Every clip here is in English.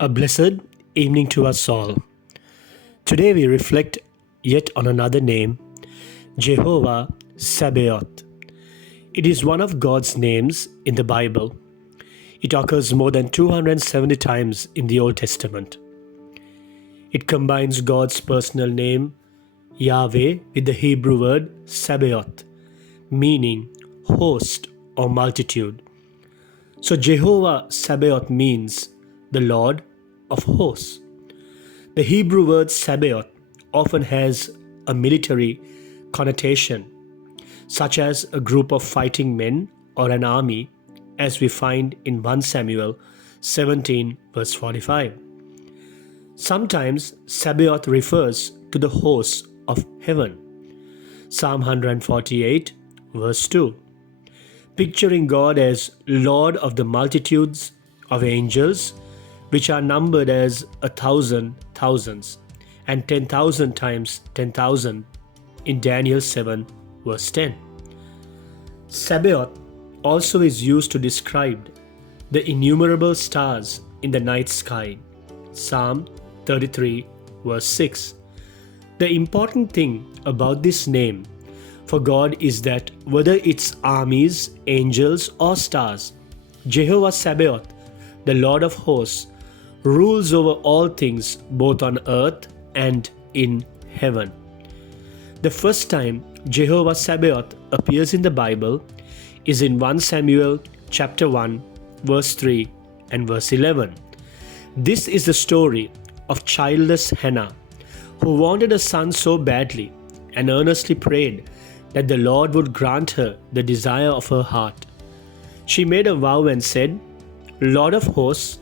A blessed evening to us all. Today we reflect yet on another name, Jehovah SABAOTH. It is one of God's names in the Bible. It occurs more than 270 times in the Old Testament. It combines God's personal name, Yahweh, with the Hebrew word SABAOTH, meaning host or multitude. So Jehovah SABAOTH means the Lord of hosts. The Hebrew word Sabaoth often has a military connotation, such as a group of fighting men or an army, as we find in 1 Samuel 17 verse 45. Sometimes Sabaoth refers to the hosts of heaven. Psalm 148 verse 2. Picturing God as Lord of the multitudes of angels, which are numbered as 1,000 thousands and 10,000 times 10,000 in Daniel 7 verse 10. Sabaoth also is used to describe the innumerable stars in the night sky. Psalm 33 verse 6. The important thing about this name for God is that whether it's armies, angels or stars, Jehovah Sabaoth, the Lord of hosts, rules over all things both on earth and in heaven. The first time Jehovah Sabaoth appears in the Bible is in 1 Samuel chapter 1 verse 3 and verse 11. This is the story of childless Hannah, who wanted a son so badly and earnestly prayed that the Lord would grant her the desire of her heart. She made a vow and said, "Lord of hosts,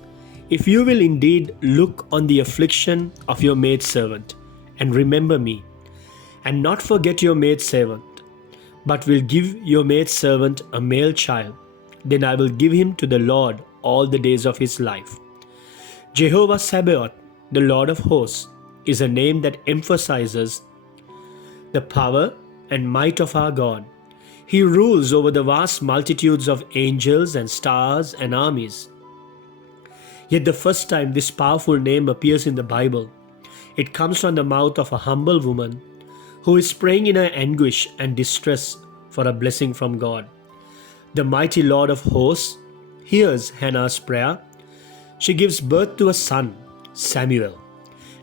if you will indeed look on the affliction of your maidservant and remember me, and not forget your maidservant, but will give your maidservant a male child, then I will give him to the Lord all the days of his life." Jehovah Sabaoth, the Lord of hosts, is a name that emphasizes the power and might of our God. He rules over the vast multitudes of angels and stars and armies. Yet the first time this powerful name appears in the Bible, it comes from the mouth of a humble woman who is praying in her anguish and distress for a blessing from God. The mighty Lord of hosts hears Hannah's prayer. She gives birth to a son, Samuel,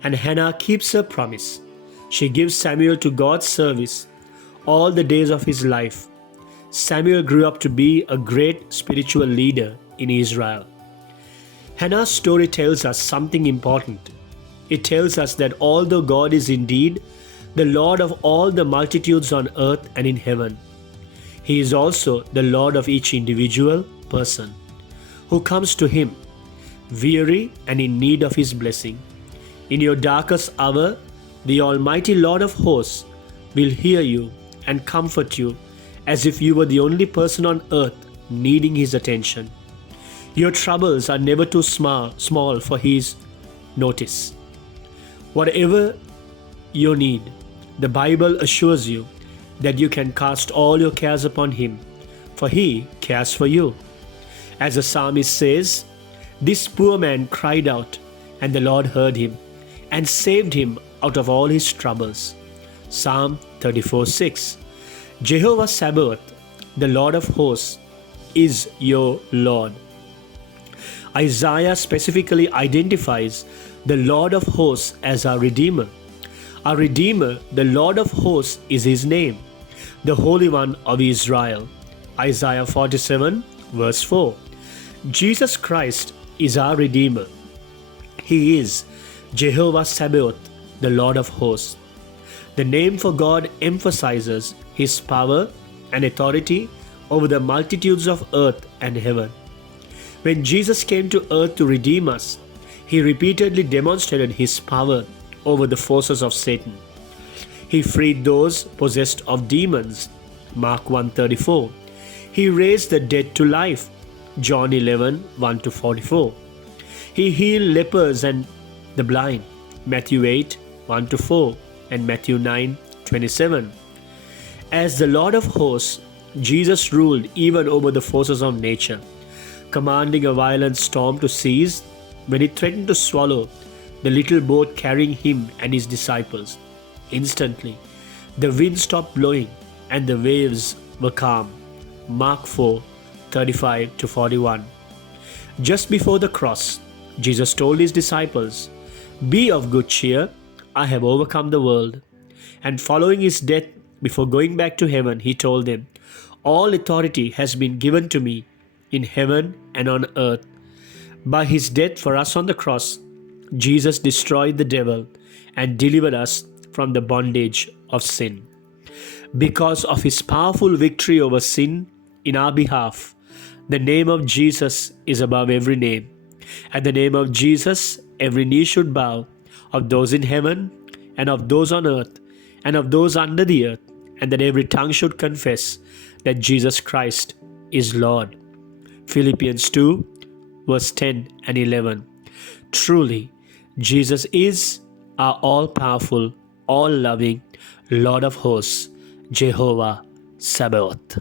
and Hannah keeps her promise. She gives Samuel to God's service all the days of his life. Samuel grew up to be a great spiritual leader in Israel. Hannah's story tells us something important. It tells us that although God is indeed the Lord of all the multitudes on earth and in heaven, He is also the Lord of each individual person who comes to Him, weary and in need of His blessing. In your darkest hour, the Almighty Lord of hosts will hear you and comfort you as if you were the only person on earth needing His attention. Your troubles are never too small for His notice. Whatever your need, the Bible assures you that you can cast all your cares upon Him, for He cares for you. As the psalmist says, "This poor man cried out, and the Lord heard him, and saved him out of all his troubles." Psalm 34:6. Jehovah Sabaoth, the Lord of hosts, is your Lord. Isaiah specifically identifies the Lord of hosts as our Redeemer. Our Redeemer, the Lord of hosts, is His name, the Holy One of Israel. Isaiah 47 verse 4. Jesus Christ is our Redeemer. He is Jehovah Sabaoth, the Lord of hosts. The name for God emphasizes His power and authority over the multitudes of earth and heaven. When Jesus came to earth to redeem us, He repeatedly demonstrated His power over the forces of Satan. He freed those possessed of demons, Mark 1:34. He raised the dead to life, John 11 1-44. He healed lepers and the blind, Matthew 8 1-4 and Matthew 9:27. As the Lord of hosts, Jesus ruled even over the forces of nature, commanding a violent storm to cease, when it threatened to swallow the little boat carrying him and his disciples. Instantly, the wind stopped blowing and the waves were calm. Mark 4:35-41. Just before the cross, Jesus told his disciples, "Be of good cheer, I have overcome the world." And following his death, before going back to heaven, he told them, "All authority has been given to me in heaven and on earth." By his death for us on the cross, Jesus destroyed the devil and delivered us from the bondage of sin. Because of his powerful victory over sin in our behalf, the name of Jesus is above every name. At the name of Jesus, every knee should bow, of those in heaven and of those on earth and of those under the earth, and that every tongue should confess that Jesus Christ is Lord. Philippians 2, verse 10 and 11. Truly, Jesus is our all-powerful, all-loving Lord of hosts, Jehovah Sabaoth.